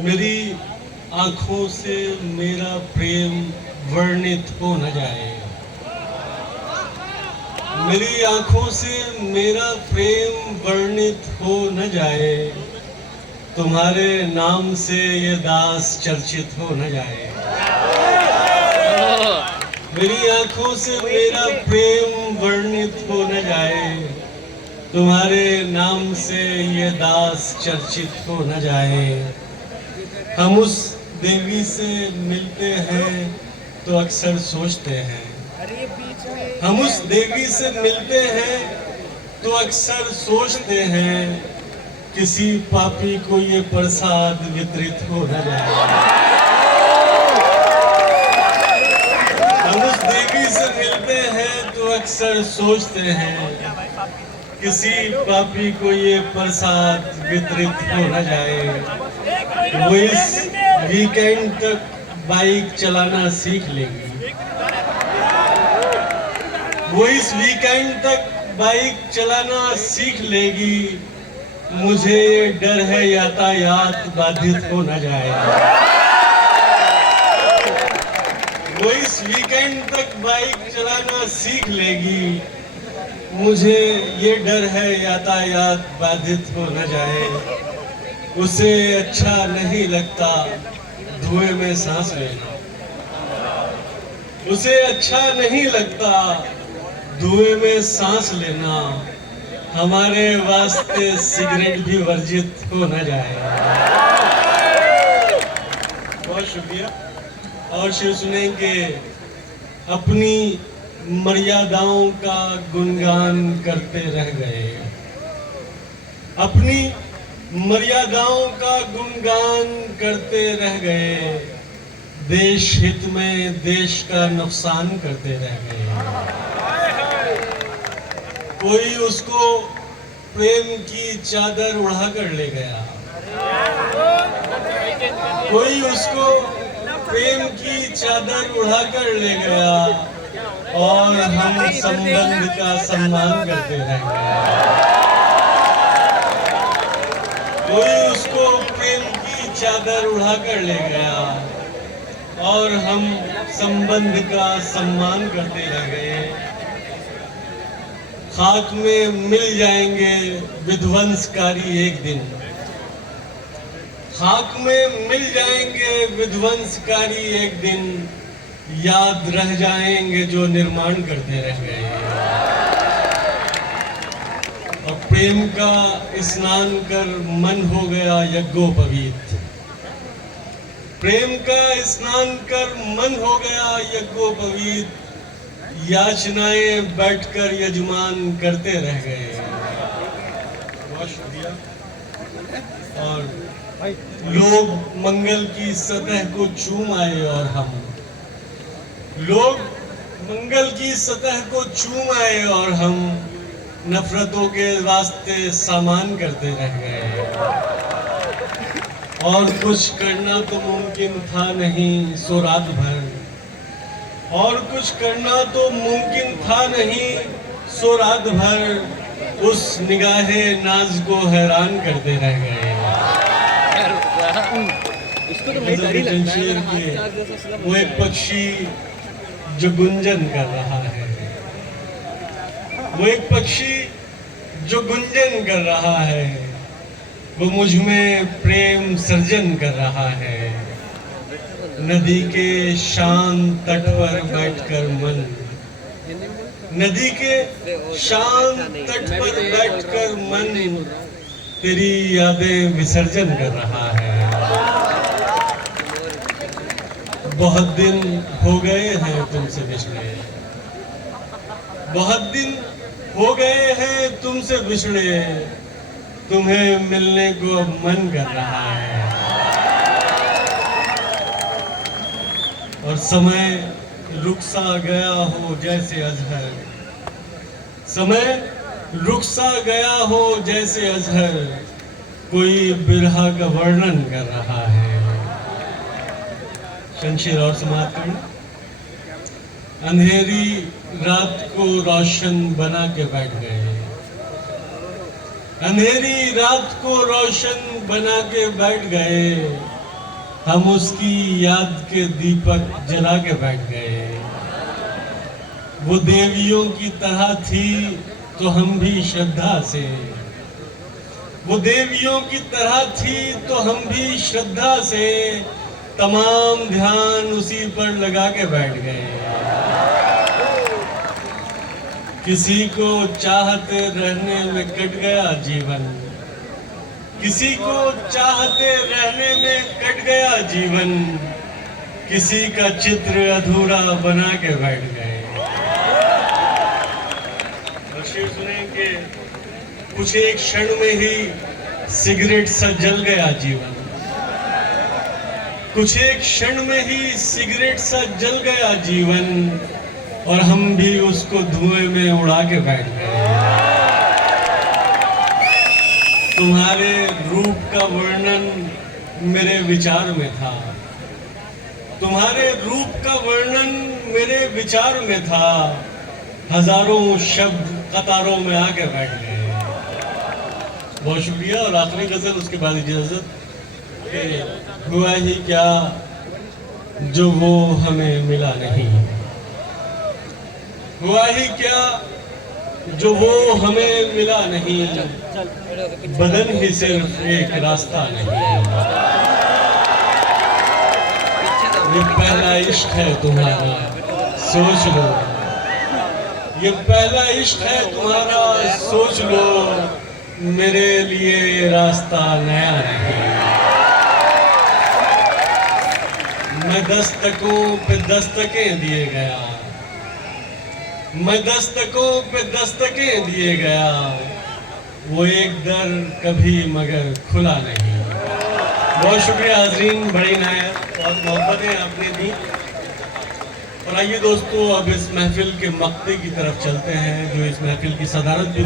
मेरी आंखों से मेरा प्रेम वर्णित हो न जाए, मेरी आंखों से मेरा प्रेम वर्णित हो न जाए, तुम्हारे नाम से ये दास चर्चित हो न जाए। मेरी आंखों से मेरा प्रेम वर्णित हो न जाए, तुम्हारे नाम से ये दास चर्चित हो न जाए। हम उस देवी से मिलते हैं तो अक्सर सोचते हैं, हम उस देवी से मिलते हैं तो अक्सर सोचते हैं, किसी पापी को ये प्रसाद वितरित हो न जाए। हम उस देवी से मिलते हैं तो अक्सर सोचते हैं, किसी पापी को ये प्रसाद वितरित हो न जाए। वो इस वीकेंड तक बाइक चलाना सीख लेगी, वो इस वीकेंड तक बाइक चलाना सीख लेगी, मुझे डर है यातायात बाधित हो न जाए। वो इस वीकेंड तक बाइक चलाना सीख लेगी, मुझे ये डर है यातायात बाधित हो न जाए। उसे अच्छा नहीं लगता धुएं में सांस लेना, उसे अच्छा नहीं लगता धुएं में सांस लेना, हमारे वास्ते सिगरेट भी वर्जित हो न जाए। बहुत शुक्रिया। और शिव सुनेंगे अपनी मर्यादाओं का गुणगान करते रह गए, अपनी मर्यादाओं का गुणगान करते रह गए, देश हित में देश का नुकसान करते रह गए। कोई उसको प्रेम की चादर उड़ाकर ले गया, कोई उसको प्रेम की चादर उड़ाकर ले गया, और हम संबंध का सम्मान करते रह गए। कोई उसको प्रेम की चादर उड़ाकर ले गया, और हम संबंध का सम्मान करते रह गए। खाक में मिल जाएंगे विध्वंसकारी एक दिन, खाक में मिल जाएंगे विध्वंसकारी एक दिन, याद रह जाएंगे जो निर्माण करते रह गए। और प्रेम का स्नान कर मन हो गया यज्ञोपवीत, प्रेम का स्नान कर मन हो गया यज्ञोपवीत, याचनाएं बैठकर यजमान करते रह गए। बहुत शुक्रिया। और लोग मंगल की सतह को चूम आए, और हम लोग मंगल की सतह को चूम आए, और हम नफरतों के वास्ते सामान करते रह गए। और कुछ करना तो मुमकिन था नहीं सो रात भर, और कुछ करना तो मुमकिन था नहीं सो रात भर, उस निगाहे नाज को हैरान करते रह गए। जमशेद के वो एक पक्षी जो गुंजन कर रहा है, वो एक पक्षी जो गुंजन कर रहा है, वो मुझ में प्रेम सर्जन कर रहा है। नदी के शांत तट पर बैठकर मन, नदी के शांत तट पर बैठकर मन, तेरी यादें विसर्जन कर रहा है। बहुत दिन हो गए हैं तुमसे बिछड़े, बहुत दिन हो गए हैं तुमसे बिछड़े, तुम्हें मिलने को अब मन कर रहा है। और समय रुक सा गया हो जैसे अजहर, समय रुक सा गया हो जैसे अजहर, कोई बिरहा का वर्णन कर रहा है। शमशेर और समाप्त करना। अंधेरी रात को रोशन बना के बैठ गए, अंधेरी रात को रोशन बना के बैठ गए, हम उसकी याद के दीपक जला के बैठ गए। वो देवियों की तरह थी तो हम भी श्रद्धा से, वो देवियों की तरह थी तो हम भी श्रद्धा से तमाम ध्यान उसी पर लगा के बैठ गए। किसी को चाहते रहने में कट गया जीवन, किसी को चाहते रहने में कट गया जीवन, किसी का चित्र अधूरा बना के बैठ गए। और शेर सुनेंगे, कुछ एक क्षण में ही सिगरेट सा जल गया जीवन, कुछ एक क्षण में ही सिगरेट सा जल गया जीवन, और हम भी उसको धुएं में उड़ा के बैठ गए। तुम्हारे रूप का वर्णन मेरे विचार में था, तुम्हारे रूप का वर्णन मेरे विचार में था, हजारों शब्द कतारों में आके बैठ गए। बहुत शुक्रिया। और आखिरी गजल, उसके बाद इजाजत। हुआ ही क्या जो वो हमें मिला नहीं, हुआ ही क्या जो वो हमें मिला नहीं, बदन ही सिर्फ एक रास्ता नहीं। ये पहला इश्क है तुम्हारा, सोच लो, ये पहला इश्क है तुम्हारा, सोच लो, मेरे लिए ये रास्ता नया नहीं। मैं दस्तकों पे दस्तकें दिए गया, मैं दस्तकों पे दस्तकें दिए गया, वो एक दर कभी मगर खुला नहीं। बहुत शुक्रिया हाजरीन, बड़ी नायत, बहुत मोहब्बतें आपने दी। और आइए दोस्तों, अब इस महफिल के मक्ते की तरफ चलते हैं, जो इस महफिल की सदारत भी